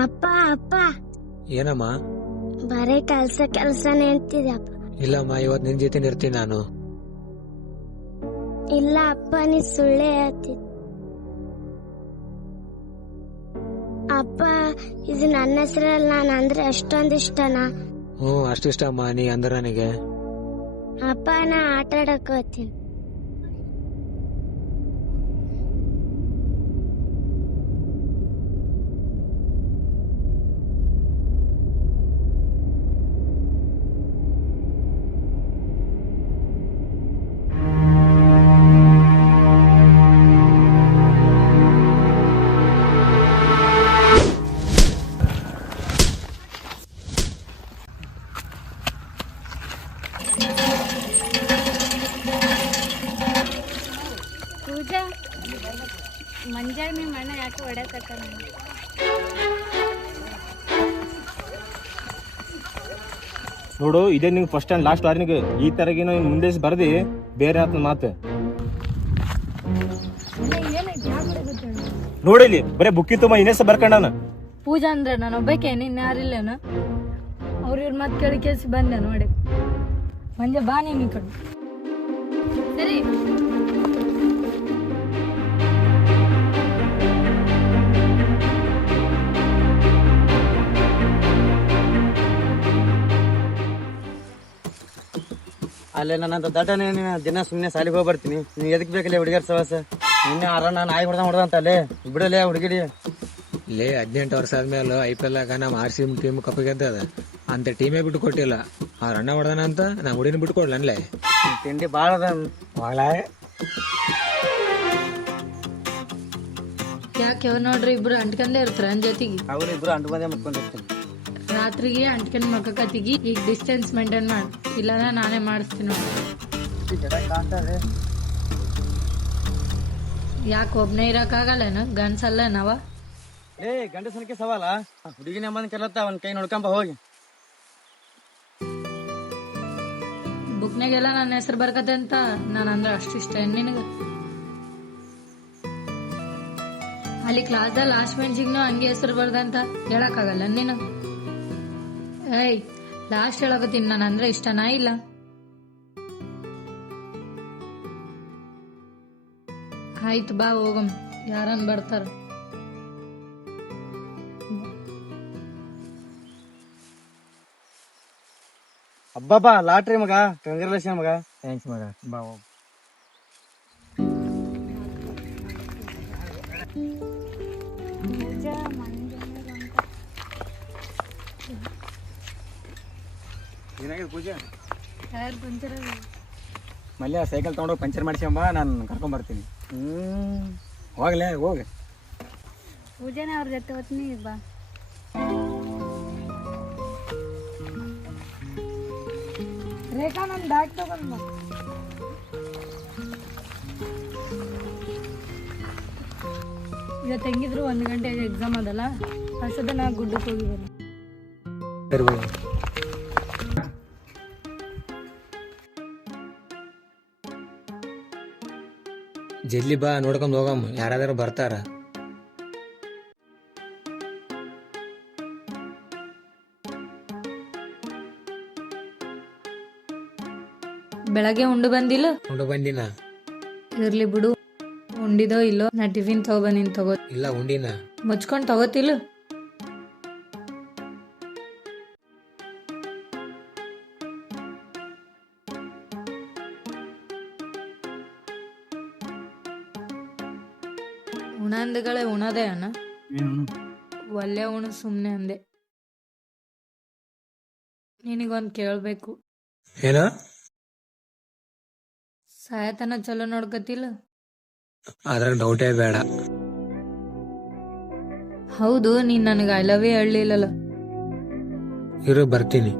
ಅಪ್ಪ ಅಪ್ಪ ಏನಮ್ಮ? ಬರೇ ಕೆಲ್ಸನೇ ಅಂತಿದ್ಯಪ್ಪ. ಇಲ್ಲಮ್ಮ, ಇವತ್ ನಿನ್ ಜೊತೆ ಇರ್ತೀನಿ ನಾನು. ಇಲ್ಲ ಅಪ್ಪ, ನೀ ಸುಳ್ಳೇ ಹೇಳ್ತಿ. ಅಪ್ಪ, ಇದು ನನ್ನ ಹೆಸರಲ್ಲಿ ನಾನು ಅಂದ್ರೆ ಅಷ್ಟೊಂದು ಇಷ್ಟನಾ? ಅಷ್ಟಿಷ್ಟ ಅಮ್ಮ ನೀ ಅಂದ್ರ ನನಗೆ. ಅಪ್ಪ, ನಾ ಆಟ ಆಡಕ್ ಹೋಗ್ತೀನಿ. ಪೂಜಾ, ಮಂಜಾಳ ನಿಮ್ಮ ಅಣ್ಣ ಯಾಕೆ ಹೊಡ್ಯಾಕತ್ತ? ನೋಡು, ಇದೇ ನಿಂಗೆ ಫಸ್ಟ್ ಅಂಡ್ ಲಾಸ್ಟ್ ವಾರ್ನಿಂಗ್. ಈ ತರಗೇನೋ ಮುಂದೆ ಬರ್ದಿ ಬೇರೆ ಆತ ಮಾತು. ನೋಡಿಲಿ ಬರೇ ಬುಕ್ಕಿ ತುಂಬ ಇನ್ನೇಸ ಬರ್ಕೊಂಡಾನ. ಪೂಜಾ ಅಂದ್ರೆ ನಾನು ಒಬ್ಬಕ್ಕೆ, ನಿನ್ನ ಯಾರಿಲ್ಲೇನ? ಇವ್ರ ಮತ್ತೆ ಕೇಳಿ ಕೇಳಿಸಿ ಬಂದೆ ನೋಡಿ. ಮಂಜ ಬಾ ನೀನು ಈ ಕಡೆ. ಸರಿ, ಅಲ್ಲೇ ನನ್ನಂತ ದಡ್ಡನೇ ದಿನ ಸುಮ್ಮನೆ ಸಾಲಿಗೆ ಹೋಗಿ ಬರ್ತೀನಿ. ನೀವು ಎದಕ್ಕೆ ಬೇಕಲ್ಲ ಹುಡುಗಿಯರ್ ಸವಾಸ? ನಿನ್ನೆ ನಾಯಿ ಹೊಡೆದ ಅಂತ ಅಲ್ಲೇ ಬಿಡಲೇ ಹುಡುಗಿಡಿ. ಲೇ 18 ವರ್ಷ ಆದ್ಮೇಲೆ IPL ಆಗ ನಮ್ಮ RCB ಟೀಮ್ ಕಪ್ ಗೆದ್ದದ. ಅಂತ ಟೀಮೇ ಬಿಟ್ಟು ಕೊಟ್ಟಿಲ್ಲ. ಅವ್ರ ಅಣ್ಣ ಹೊಡೆದಾನ ಅಂತ ನಾ ಹುಡಿನ ಬಿಟ್ಟು ಕೊಡ್ಲೇ. ತಿಂಡಿ ಭಾಳ ಅದ. ಯಾಕೆ ಅವ್ರು ನೋಡ್ರಿ ಇಬ್ರು ಅಂಟ್ಕೊಂಡೇ ಇರ್ತಾರ ನನ್ನ ಜೊತೆಗೆ. ಅವ್ರಿಬ್ರು ಅಂಟು ಬಂದೆ ಮುಟ್ಕೊಂಡಿರ್ತೀನಿ. ರಾತ್ರಿಗೆ ಅಂಟ್ಕೊಂಡ್ ಮಕ್ಕತ್ತಿಗಿ. ಈಗ ಡಿಸ್ಟೆನ್ಸ್ ಮೇಂಟೈನ್ ಮಾಡಿ, ಇಲ್ಲಾಂದ್ರೆ ನಾನೇ ಮಾಡಿಸ್ತೀನಿ ನೋಡಿ. ಯಾಕೆ ಒಬ್ನೇ ಇರಕ್ಕಾಗಲ್ಲೇನ? ಗಂಡ್ಸಲ್ಲ ನಾವ? ಗಂಡಸನಕ್ಕೆ ಸವಾಲ. ಹುಡುಗಿನ ಬಂದ್ ಕೆಲ್ಲತ್ತ ಒಂದ್ ಕೈ ನೋಡ್ಕೊಂಬ ಹೋಗಿ. ಬುಕ್ನಾಗೆಲ್ಲ ನನ್ನ ಹೆಸರು ಬರ್ಕತ್ತೆ ಅಂತ ನಾನು ಅಂದ್ರೆ ಅಷ್ಟು ಇಷ್ಟ ನಿನಗೆ? ಅಲ್ಲಿ ಕ್ಲಾಸ್ದಾಗ ಲಾಸ್ಟ್ ಬೆಂಚಿಗ್ನು ಹಂಗೆ ಹೆಸರು ಬರ್ದಂತ ಹೇಳಕ್ಕಾಗಲ್ಲ ನೀನು? ಏಯ್, ಲಾಸ್ಟ್ ಹೇಳಕತ್ತೀನಿ, ನಾನು ಅಂದ್ರೆ ಇಷ್ಟನಾ? ಇಲ್ಲ ಆಯ್ತು, ಬಾ ಹೋಗಮ್. ಯಾರನ್ ಬರ್ತಾರ? ಹಬ್ಬಾ ಲಾಟ್ರಿ ಮಗ, ಕಂಗ್ರಾಚುಲೇಷನ್ ಮಗ. ಥ್ಯಾಂಕ್ಸ್ ಮಗ. ಬಾ ಹೋಗ್. ಏನಾಗಿದೆ ಪೂಜಾ? ಮಲ್ಯ ಸೈಕಲ್ ತಗೊಂಡೋಗಿ ಪಂಚರ್ ಮಾಡಿಸ್ಕೊಂಬ, ನಾನು ಕರ್ಕೊಂಡ್ ಬರ್ತೀನಿ. ಹೋಗ್ಲೇ ಹೋಗ. ಪೂಜಾನ ಅವ್ರ ಜೊತೆ ಹೋಗ್ತೀನಿ. ಬಾ. ರೇಖಾ, ನನ್ನ ಬ್ಯಾಗ್ ತಗೊಂಡ್ ಬಾ. ಇವತ್ತು ಹೆಂಗಿದ್ರು 1 ಗಂಟೆಗೆ ಎಕ್ಸಾಮ್ ಅದಲ್ಲ, ಅಷ್ಟೊತ್ತ ನಾ ಗುಡ್ಡಕ್ಕೆ ಹೋಗಿ ಬನ್ನಿ. ಜಲ್ದಿ ಬಾ, ನೋಡ್ಕೊಂಡ್ ಹೋಗಮ್ಮ. ಯಾರಾದ್ರೂ ಬರ್ತಾರ? ಬೆಳಗ್ಗೆ ಉಂಡು ಬಂದಿಲ್ಲ? ಉಂಡು ಬಂದಿನ. ಇರ್ಲಿ ಬಿಡು, ಉಂಡಿದೋ ಇಲ್ಲೋ, ನಾ ಟಿಫಿನ್ ತಗೊಬಂದಿನ. ತಗೋ. ಇಲ್ಲ ಉಂಡಿನ. ಮುಚ್ಕೊಂಡ್ ತಗೋತಿಲ್ಲ? ಉಣಂದಗಳೇ ಉಣದೇ ಅಣ್ಣ. ಒಳ್ಳೆ ಉಣ ಸುಮ್ನೆ ಅಂದೆ. ನಿನಗೊಂದು ಕೇಳ್ಬೇಕು. ಏನ? ಸಾಯತನ ಚಲೋ ನೋಡ್ಕತಿಲ್ಲ? ಅದ್ರಾಗ ಡೌಟೇ ಬೇಡ. ಹೌದು, ನೀನ್ ನನಗೆ ಐ ಲವ್ ಯು ಹೇಳಲಿಲ್ಲಲ್ಲ? ಇರು, ಬರ್ತೀನಿ.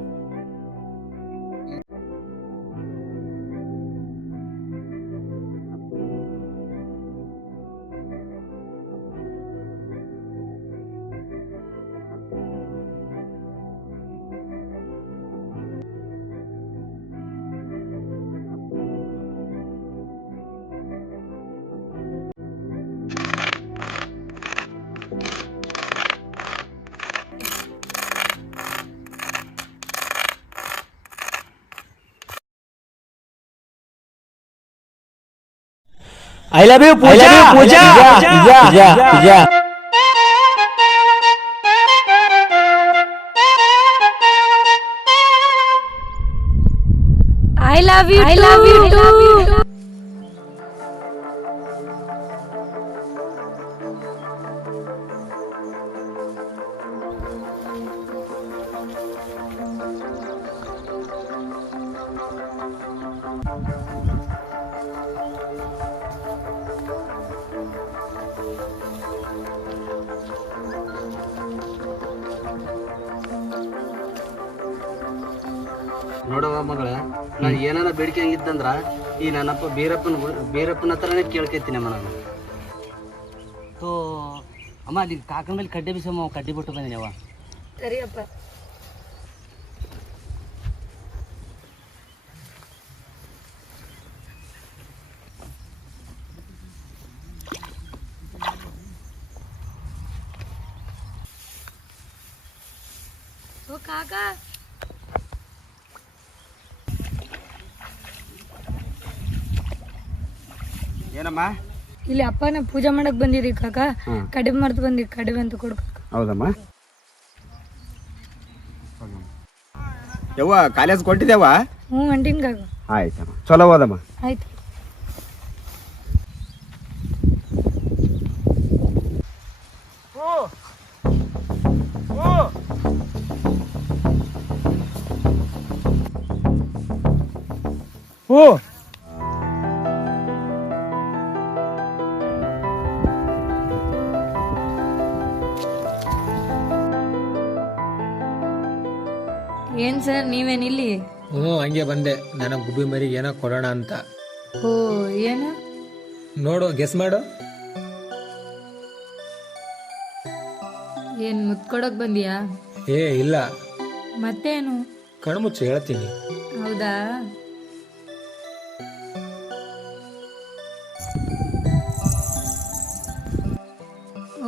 I love you Pooja. I love you too. ನೋಡವ ಮಗಳ, ನಾನು ಏನಾರ ಬೇಡಿಕೆ ಹಂಗಿತ್ತಂದ್ರ ಈ ನನ್ನಪ್ಪ ಬೀರಪ್ಪನ ಹತ್ರನೇ ಕೇಳ್ಕೈತೀನಿ ಅಮ್ಮ ನಾನು. ತೋ ಅಮ್ಮ, ಅಲ್ಲಿ ಕಾಕನ ಮೇಲೆ ಕಡ್ಡೆ ಬಿಸಮ್ಮ, ಕಡ್ಡಿ ಬಿಟ್ಟು ಬಂದಿನಿ ಅವ. ಸರಿಯಪ್ಪ. ಓ ಕಾಕ, ಏನಮ್ಮ? ಇಲ್ಲಿ ಅಪ್ಪನ ಪೂಜೆ ಮಾಡಕ್ ಬಂದಿರಿ ಕಾಕ. ಕಡಿಮೆ ಮಾಡ್ತು ಬಂದಿ, ಕಡಿಮೆ ಅಂತ ಕೊಡು ಕಾಕ. ಹೌದಮ್ಮ. ಯವ್ವ ಕಾಲೇಜ್ ಕೊಟ್ಟಿದ್ದೇವ? ಹ್ಞೂ ಅಂಟಿನ ಕಾಕ. ಆಯ್ತಮ್ಮ, ಚಲೋ ಹೋದಮ್ಮ. ಆಯ್ತು. ಏನ್ ಸರ್, ನೀವೇನಿಲ್ಲಿ? ಹಂಗೆ ಬಂದೆ. ನನ್ನ ಗುಬ್ಬಿ ಮರಿಗೆ ಏನೋ ಕೊಡೋಣ ಅಂತ. ಓ, ಏನು? ನೋಡು, ಗೆಸ್ ಮಾಡು. ಏನ್ ಮುತ್ಕೊಡಕ್ ಬಂದಿಯಾ? ಇಲ್ಲ. ಮತ್ತೇನು? ಕಣ್ಮುಚ್ಚು ಹೇಳ್ತೀನಿ. ಹೌದಾ?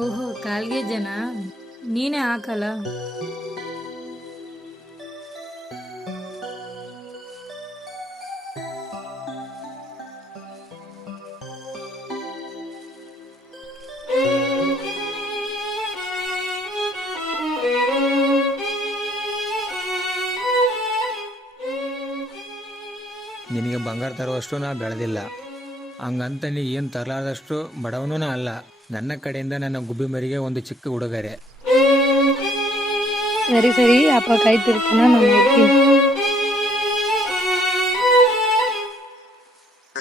ಓಹೋ, ಕಾಲ್ಗೆ ಜನ ನೀನೇ ಹಾಕಲ್ಲ. ನಿನಗೆ ಬಂಗಾರ ತರುವಷ್ಟು ನಾ ಬೆಳೆದಿಲ್ಲ, ಹಂಗಂತ ನೀ ಏನು ತರಲಾರ್ದಷ್ಟು ಬಡವನೂ ಅಲ್ಲ. ನನ್ನ ಕಡೆಯಿಂದ ನನ್ನ ಗುಬ್ಬಿ ಮರಿಗೆ ಒಂದು ಚಿಕ್ಕ ಉಡುಗೊರೆ. ಸರಿ ಸರಿ, ಅಪ್ಪ ಕಾಯ್ತಿರ್ತಾನ, ನಾನು ಹೋಗ್ತೀನಿ.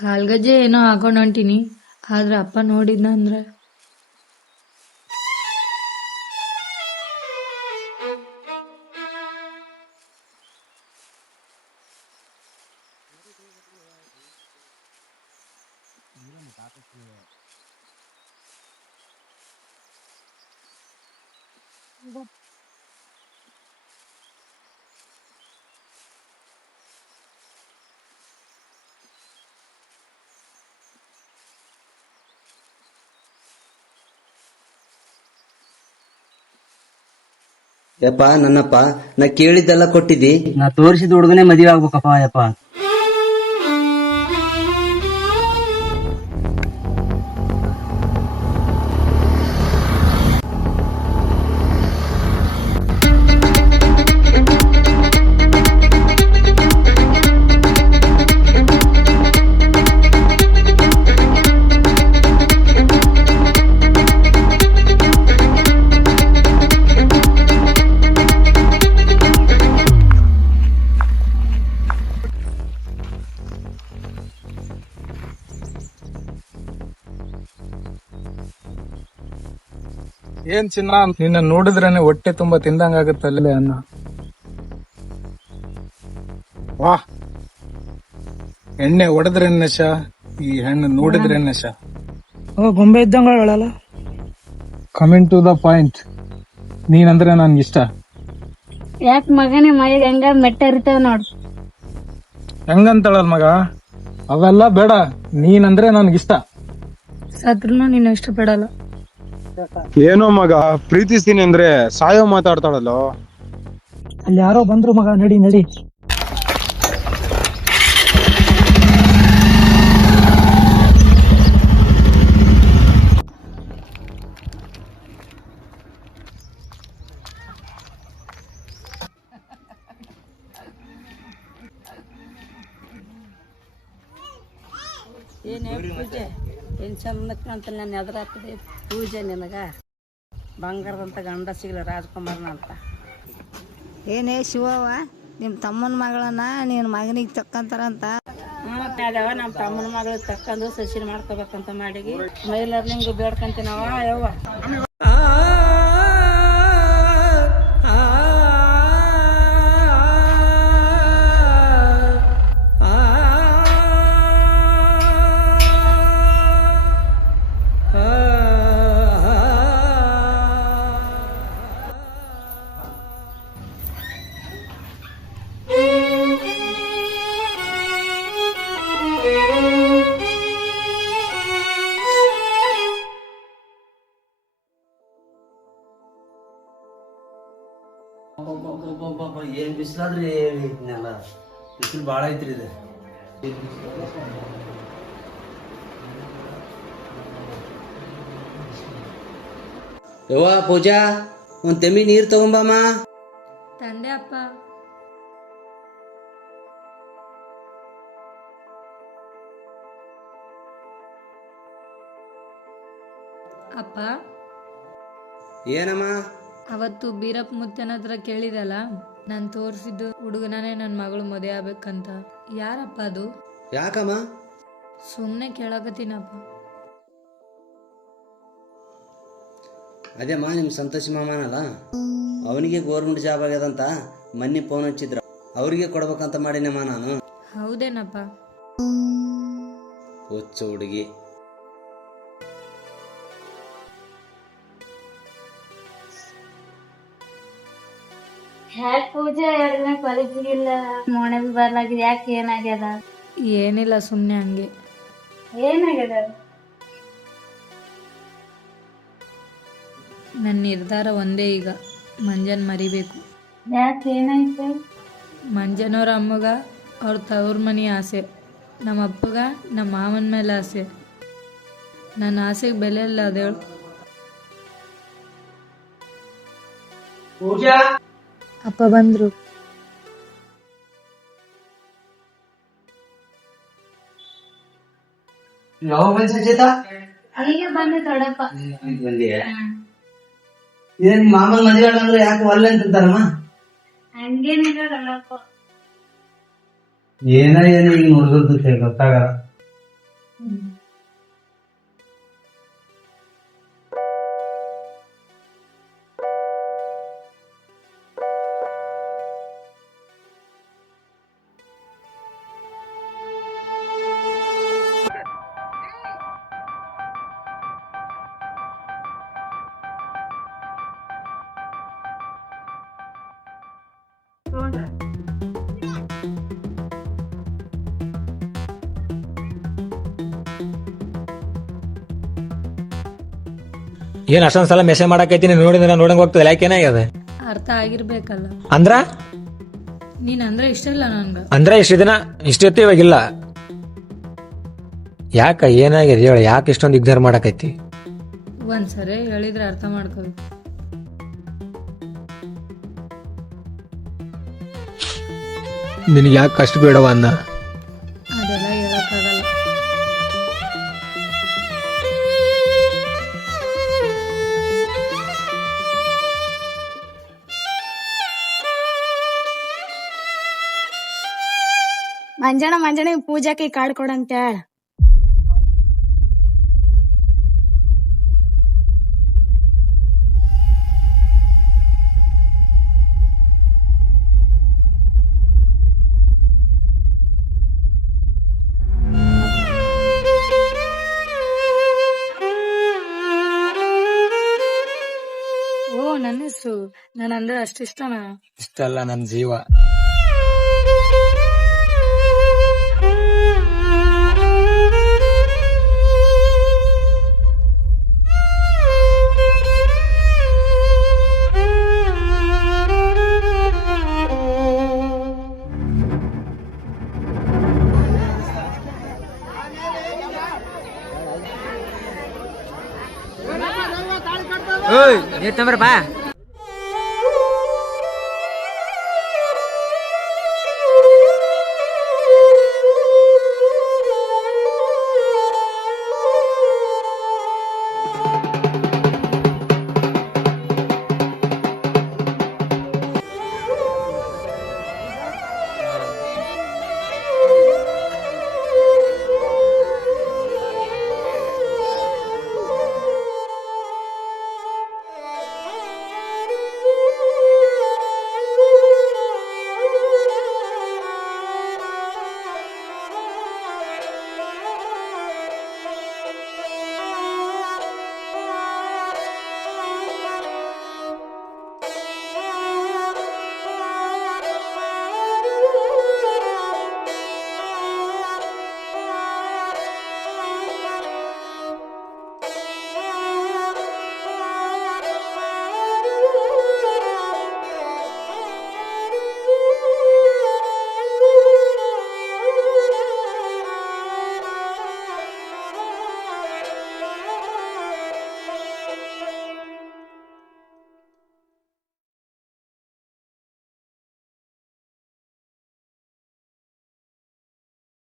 ಕಾಲ್ಗಜ್ಜೆ ಏನೋ ಹಾಕೊಂಡ್ ಹೊಂಟೀನಿ, ಆದ್ರೆ ಅಪ್ಪ ನೋಡಿದ್ನ ಅಂದ್ರ. ಯಪ್ಪ ನನ್ನಪ್ಪ, ನಾ ಕೇಳಿದ್ದೆಲ್ಲ ಕೊಟ್ಟಿದ್ದಿ. ನಾ ತೋರಿಸಿದ ಹುಡುಗನೇ ಮದುವೆ ಆಗ್ಬೇಕಪ್ಪ. ಯಪ್ಪ ಏನ್ ಚಿನ್ನ, ನಿನ್ನ ನೋಡಿದ್ರೇನೆ ಹೊಟ್ಟೆ ತುಂಬಾ ತಿಂದಂಗಾಗತ್ತಲ್ಲೇ ಅನ್ನ. ವಾ, ಎಣ್ಣೆ ಹೊಡೆದ್ರೆ ನಶ, ಈ ಹೆಣ್ಣು ನೋಡಿದ್ರೆ ನಶ. ಗೊಂಬೆ ಇದ್ದಂಗಳ. ಕಮಿಂಗ್ ಟು ದ ಪಾಯಿಂಟ್, ನೀನಂದ್ರೆ ನನ್ಗೆ ಇಷ್ಟ. ಯಾಕ ಮಗನೇ ಮೈಗೆ ಹಂಗ ಮೆಟ್ಟ ಇರ್ತಾವ ನೋಡು. ಹೆಂಗಂತಳಲ್ ಮಗ, ಅವೆಲ್ಲ ಬೇಡ, ನೀನಂದ್ರೆ ನನ್ಗಿಷ್ಟ. ಸತ್ರುನು ನೀನು ಇಷ್ಟಪಡಲ್ಲ. ಏನೋ ಮಗ, ಪ್ರೀತಿಸ್ತೀನಿ ಅಂದ್ರೆ ಸಾಯೋ ಮಾತಾಡ್ತಾಳಲ್ಲೋ. ಅಲ್ಲಿ ಯಾರೋ ಬಂದ್ರು ಮಗ, ನಡಿ ನಡಿ. ಏನೇ ಪೂಜೆ ಏನು ಚಂದಕ್ಕೆ ಅಂತ ನಾನು ಎದುರಾಗ್ತದೆ ಪೂಜೆ ನಿನಗ ಬಂಗಾರದಂತ ಗಂಡ ಸಿಗಲ ರಾಜ್ಕುಮಾರ್ನ ಅಂತ. ಏನೇ ಶಿವವ್ವ, ನಿಮ್ಮ ತಮ್ಮನ ಮಗಳನ್ನ ನೀನು ಮಗನಿಗೆ ತಕ್ಕಂತಾರಂತ. ಮತ್ತೆ ಅದಾವ ನಮ್ಮ ತಮ್ಮನ ಮಗಳು ತಕ್ಕಂದು ಸಸಿನ ಮಾಡ್ಕೋಬೇಕಂತ ಮಾಡಿಗಿ ಮೈಲರ್ನಿಂಗ್ ಬೇಡ್ಕಂತೀನವ ಯವ್ವ. ಏನ್ ಬಿಸಿಲಾದ್ರಿ ಇದನ್ನೆಲ್ಲ ಬಿಸಿಲು ಭಾಳ ಐತ್ರಿ ಇದು. ಯವ್ವ ಪೂಜಾ, ಒಂದ್ ತೆಮ್ಮಿ ನೀರ್ ತಗೊಂಬಮ್ಮ. ತಂದೆ ಅಪ್ಪ. ಅಪ್ಪ, ಏನಮ್ಮ? ಅವತ್ತು ಬೀರಪ್ಪ ಮುತ್ತನ ಹತ್ರ ಕೇಳಿದಲ್ಲ, ನಾನು ತೋರಿಸಿದ್ದು ಹುಡುಗನೇ ನನ್ನ ಮಗಳು ಮದುವೆ ಆಗ್ಬೇಕಂತ. ಯಾರಪ್ಪ ಅದು? ಯಾಕಮ್ಮ? ಸುಮ್ಮನೆ ಕೇಳಕತ್ತೀನಪ್ಪ. ಅದೇಮ್ಮ ನಿಮ್ಮ ಸಂತೋಷಿ ಮಾಮನಲ್ಲ, ಅವನಿಗೆ ಗೌರ್ಮೆಂಟ್ ಜಾಬ್ ಆಗ್ಯದಂತ ಮೊನ್ನೆ ಫೋನ್ ಹಚ್ಚಿದ್ರು, ಅವ್ರಿಗೆ ಕೊಡ್ಬೇಕಂತ ಮಾಡಿನಮ್ಮ ನಾನು. ಹೌದೇನಪ್ಪ? ಹುಚ್ಚು ಹುಡುಗಿ. ಯಾಕೆ ಪೂಜೆ ಎರಡನೇ ಕಾಲೇಜಿಗಿಲ್ಲ, ಮೊಣೆ ಬರ್ಲಾಗಿದೆ, ಯಾಕೆ ಏನಾಗ್ಯದ? ಏನಿಲ್ಲ, ಸುಮ್ಮನೆ ಹಂಗೆ. ಏನಾಗ್ಯದ? ನನ್ನ ನಿರ್ಧಾರ ಒಂದೇ ಈಗ, ಮಂಜನ್ ಮರಿಬೇಕು. ಯಾಕೆ ಏನಾಯ್ತು? ಮಂಜನವ್ರ ಅಮ್ಮಗ ಅವ್ರ ತವ್ರ ಮನೆ ಆಸೆ, ನಮ್ಮ ಅಪ್ಪಗ ನಮ್ಮ ಮಾವನ ಮೇಲೆ ಆಸೆ. ನನ್ನ ಆಸೆಗೆ ಬೆಲೆ ಇಲ್ಲ ಅದೇಳು. ಅಪ್ಪ ಬಂದ್ರು. ಯಾವ ಸಂಜೇತ ಅಲ್ಲಿಗೆ ಬಂದೆ ದೊಡ್ಡಪ್ಪ. ಬಂದಿಯ? ಇದೇನ್ ಮಾಮನ ಮದುವೆ ಅಂದ್ರೆ ಯಾಕೆ ಒಲ್ಲೆ ಅಂತಾರಮ್ಮ? ಹಂಗೇನಿಲ್ಲ ದೊಡ್ಡಪ್ಪ. ಏನ ಏನು ಈಗ ನೋಡಿದ್ರು ಗೊತ್ತಾಗಲ್ಲ. ಏನ್ ಅಷ್ಟೊಂದ್ ಸಲ ಮೆಸೇಜ್ ಮಾಡಕೈತೀನಿ, ನೋಡಿದ್ರೆ ನೋಡಂಗ್ ಹೋಗ್ತದೆ, ಯಾಕೆ ಏನಾಗ್ಯದ? ಅರ್ಥ ಆಗಿರ್ಬೇಕಲ್ಲ. ಅಂದ್ರ ನೀನ್ ಅಂದ್ರೆ ಇಷ್ಟ ಇಲ್ಲ ನನ್ಗ. ಅಂದ್ರೆ ಇಷ್ಟ ದಿನ ಇಷ್ಟೊತ್ತು ಇವಾಗಿಲ್ಲ. ಯಾಕ ಏನಾಗ್ಯದ ಹೇಳ? ಯಾಕೆ ಇಷ್ಟೊಂದು ಇಗ್ದಾರ ಮಾಡಕೈತಿ? ಒಂದ್ಸರಿ ಹೇಳಿದ್ರೆ ಅರ್ಥ ಮಾಡ್ಕೋಬೇಕು. ನಿನಗೆ ಯಾಕೆ ಕಷ್ಟ ಬೇಡವ ಅನ್ನ? ಅದೆಲ್ಲ ಹೇಳಕ್ಕಾಗಲ್ಲ. ಮಂಜಣ್ಣ ಪೂಜಾಕ್ಕೆ ಕಾರ್ಡ್ ಕೊಡಂತ ಹೇಳ. ಓ, ನನ್ನ ಹೆಸರು. ನಾನು ಅಂದ್ರೆ ಅಷ್ಟಿಷ್ಟನಾ? ಇಷ್ಟಲ್ಲ ನನ್ನ ಜೀವ. ನೀರ್ ತಂಬ್ರಪ್ಪ.